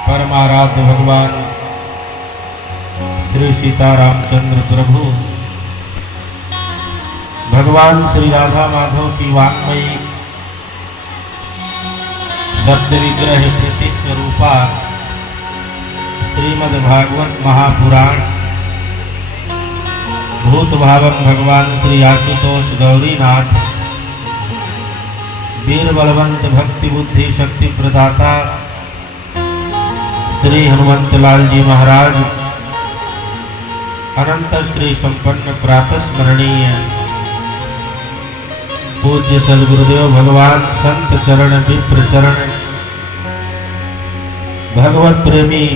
परमाराध्य भगवान श्री सीतारामचंद्र प्रभु भगवान श्री राधा माधव की वाङ्मयी शब्द विग्रह कृति स्वरूपा श्रीमद् भागवत महापुराण भूत भावक भगवान श्री आशुतोष गौरीनाथ वीर बलवंत भक्ति बुद्धि शक्ति प्रदाता श्री हनुमंत लाल जी महाराज अनंत श्री संपन्न प्रातः स्मरणीय पूज्य सद्गुरुदेव भगवान संत चरण विप्र चरण भगवत प्रेमी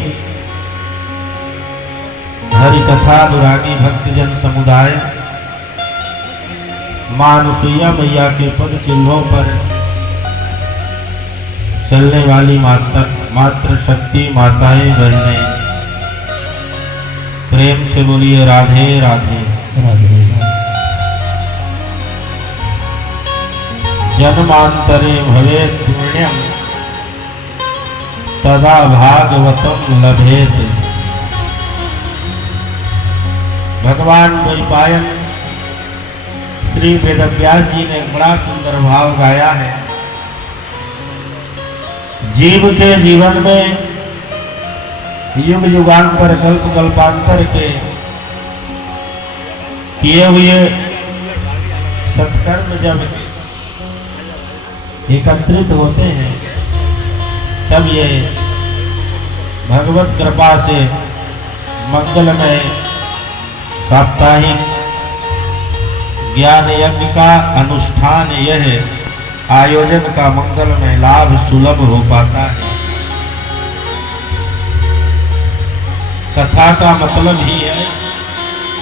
हरि कथा अनुरागी भक्तजन समुदाय मां अनुसुईया मैया के पद चिन्हों पर चलने वाली मात्र शक्ति माताएं बहनें, प्रेम से बोलिए राधे राधे राधे। जन्मांतरे भवेत् पुण्यम तदा भागवतम लभेत। भगवान द्वैपायन श्री वेदव्यास जी ने बड़ा सुंदर भाव गाया है। जीव के जीवन में युग युगांतर कल्प कल्पांतर के किए हुए सत्कर्म जब एकत्रित होते हैं तब ये भगवत कृपा से मंगलमय साप्ताहिक ज्ञान यज्ञ का अनुष्ठान यह आयोजन का मंगलमय लाभ सुलभ हो पाता है। कथा का मतलब ही है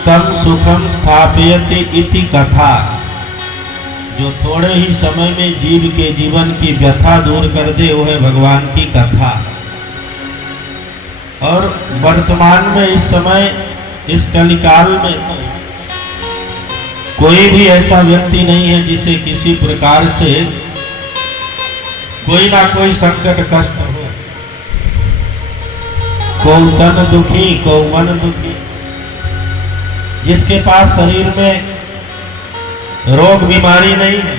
तम सुखम स्थापयति इति कथा, जो थोड़े ही समय में जीव के जीवन की व्यथा दूर कर दे वो है भगवान की कथा। और वर्तमान में इस समय इस कलिकाल में कोई भी ऐसा व्यक्ति नहीं है जिसे किसी प्रकार से कोई ना कोई संकट कष्ट हो। को तन दुखी को मन दुखी, जिसके पास शरीर में रोग बीमारी नहीं है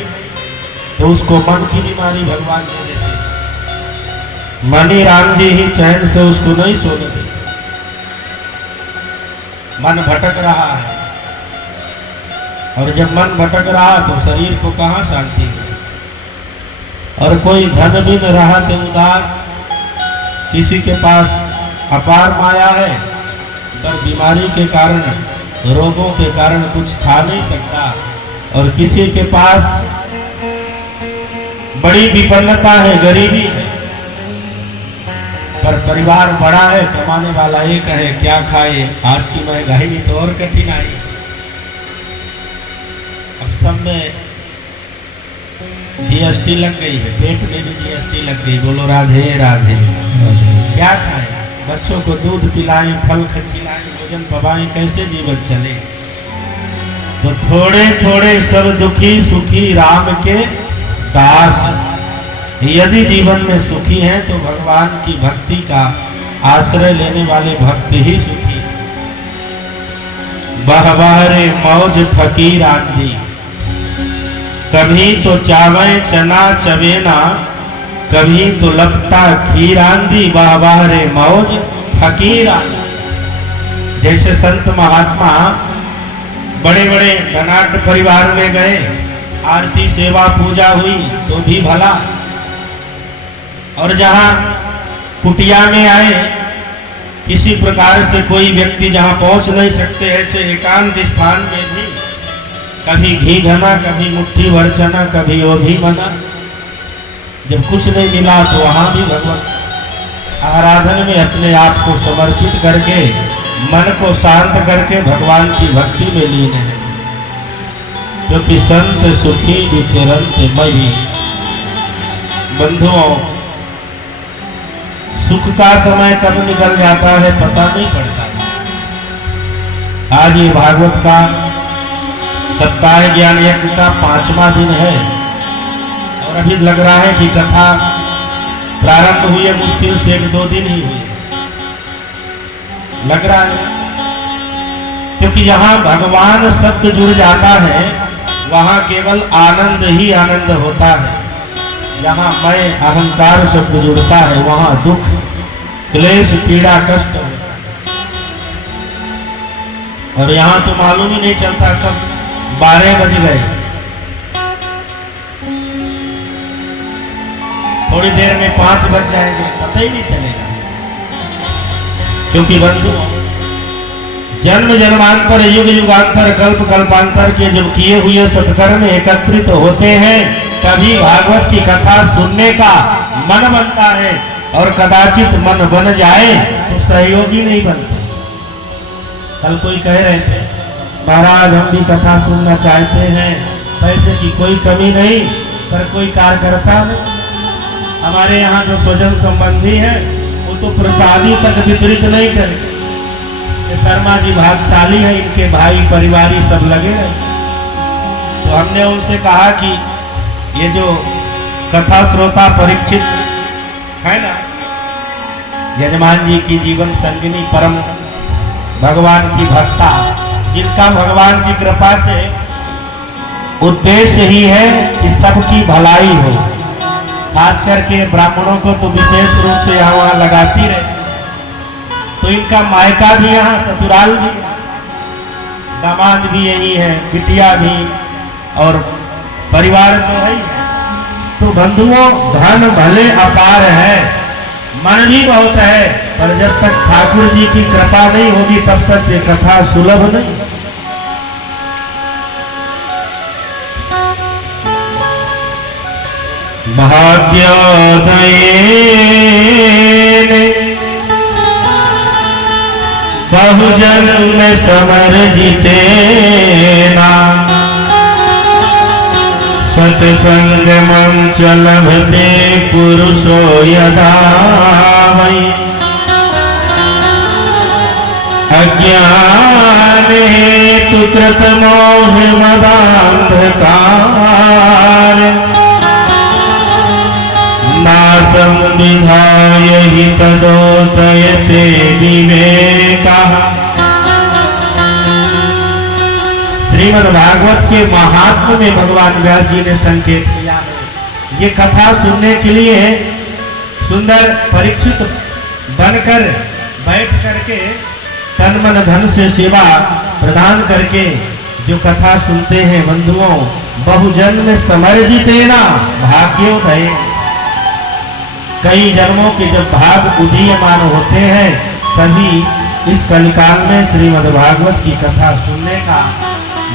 तो उसको मन की बीमारी भगवान दे देते। मणि राम जी ही चैन से उसको नहीं सोने देते। मन भटक रहा है और जब मन भटक रहा तो शरीर को कहाँ शांति है। और कोई धन भी न रहा तो उदास, किसी के पास अपार माया है पर बीमारी के कारण रोगों के कारण कुछ खा नहीं सकता, और किसी के पास बड़ी विपन्नता है गरीबी है पर परिवार बड़ा है, कमाने वाला एक है, क्या खाए। आज की महंगाई में तो और कठिनाई। अब सब में जीएसटी लग गई है, पेट में भी जीएसटी लग गई। बोलो राधे राधे। क्या खाएं, बच्चों को दूध पिलाएं, फल खिलाएं, भोजन पवाएं, कैसे जीवन चले। तो थोड़े थोड़े सब दुखी सुखी राम के दास। यदि जीवन में सुखी हैं तो भगवान की भक्ति का आश्रय लेने वाले भक्त ही सुखी। बहबारे मौज फकीर आंधी, कभी तो चावे चना चवेना, कभी तो लपटा खीर आंधी। बहबारे मौज फकीर आंधी। जैसे संत महात्मा बड़े बड़े धनाढ्य परिवार में गए, आरती सेवा पूजा हुई तो भी भला, और जहां कुटिया में आए किसी प्रकार से कोई व्यक्ति जहां पहुंच नहीं सकते ऐसे एकांत स्थान में भी कभी घी घना, कभी मुट्ठी भर चना, कभी वो भी मना। जब कुछ नहीं मिला तो वहां भी भगवत आराधन में अपने आप को समर्पित करके मन को शांत करके भगवान की भक्ति में लीन है। क्योंकि संत सुखी विचरंत मही। बंधुओं, सुख का समय कब निकल जाता है पता नहीं पड़ता। आज ये भागवत का सप्ताह ज्ञान यज्ञ का 5वां दिन है और अभी लग रहा है कि कथा प्रारंभ हुए मुश्किल से 1-2 दिन ही हुए, लग रहा है। क्योंकि जहां भगवान शब्द जुड़ जाता है वहां केवल आनंद ही आनंद होता है। जहां मैं अहंकार शब्द जुड़ता है वहां दुख, क्लेश, पीड़ा, कष्ट होता है। और यहां तो मालूम ही नहीं चलता कब 12 बज गए, थोड़ी देर में 5 बज जाएंगे, पता ही नहीं चलेगा। क्योंकि बंधु जन्म जन्मांतर, युग युगांतर, कल्प कल्पांतर के जब किए हुए सत्कर्म एकत्रित होते हैं तभी भागवत की कथा सुनने का मन बनता है। और कदाचित मन बन जाए तो सहयोगी नहीं बनते। कल कोई कह रहे थे, महाराज हम भी कथा सुनना चाहते हैं, पैसे की कोई कमी नहीं, पर कोई कार्यकर्ता नहीं। हमारे यहाँ जो स्वजन संबंधी है वो तो प्रसादी तक वितरित नहीं करे। शर्मा जी भाग्यशाली है, इनके भाई परिवारी सब लगे रहे। तो हमने उनसे कहा कि ये जो कथा श्रोता परीक्षित है ना, यजमान जी की जीवन संगिनी परम भगवान की भक्ता, जिनका भगवान की कृपा से उद्देश्य ही है कि सबकी भलाई हो, खास करके ब्राह्मणों को तो विशेष रूप से यहाँ वहाँ लगाती रहे। तो इनका मायका भी यहाँ, ससुराल भी, दामाद भी यही है, बिटिया भी, और परिवार तो है। तो बंधुओं धन भले अपार है, मन भी बहुत है, पर जब तक ठाकुर जी की कृपा नहीं होगी तब तक ये कथा सुलभ नहीं। भाग्योदय बहुजन में समर जीते ना, सत्संग मंचल भते पुरुषो यदा वै, अज्ञान हेतु कृत मोह मदांधकार, नासं विधाय हि तदोदयते विवेकः। श्रीमद् भागवत के महात्म्य में भगवान व्यास जी ने संकेत किया है। ये कथा सुनने के लिए सुंदर परीक्षित बनकर बैठ करके तन मन धन से सेवा प्रदान करके जो कथा सुनते हैं बंधुओं, बहुजन में समर्जिते ना भाग्योदय। कई जन्मों के जब भाग उदीयमान होते हैं तभी इस कलिकाल में श्रीमद् भागवत की कथा सुनने का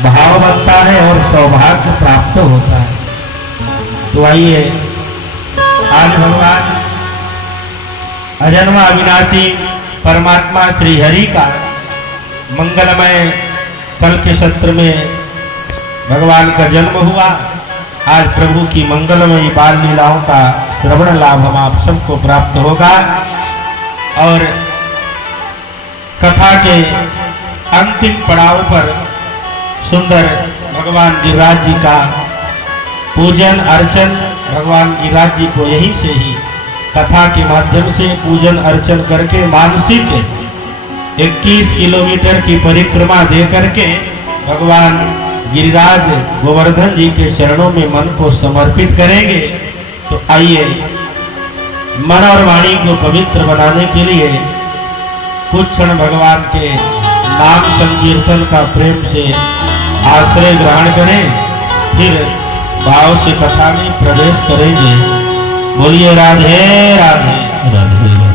भाव बनता है और सौभाग्य प्राप्त होता है। तो आइए आज भगवान अजन्मा अविनाशी परमात्मा श्री हरि का मंगलमय कल के सत्र में भगवान का जन्म हुआ। आज प्रभु की मंगलमयी बाल लीलाओं का श्रवण लाभ हम आप सबको प्राप्त होगा। और कथा के अंतिम पड़ाव पर सुंदर भगवान गिरिराज जी का पूजन अर्चन, भगवान गिरिराज जी को यहीं से ही कथा के माध्यम से पूजन अर्चन करके मानसिक 21 किलोमीटर की परिक्रमा दे करके भगवान गिरिराज गोवर्धन जी के चरणों में मन को समर्पित करेंगे। तो आइए मन और वाणी को पवित्र बनाने के लिए कुछ क्षण भगवान के नाम संकीर्तन का प्रेम से आश्रय ग्रहण करें, फिर भाव से कथा में प्रवेश करेंगे। बोलिए राधे राधे राधे।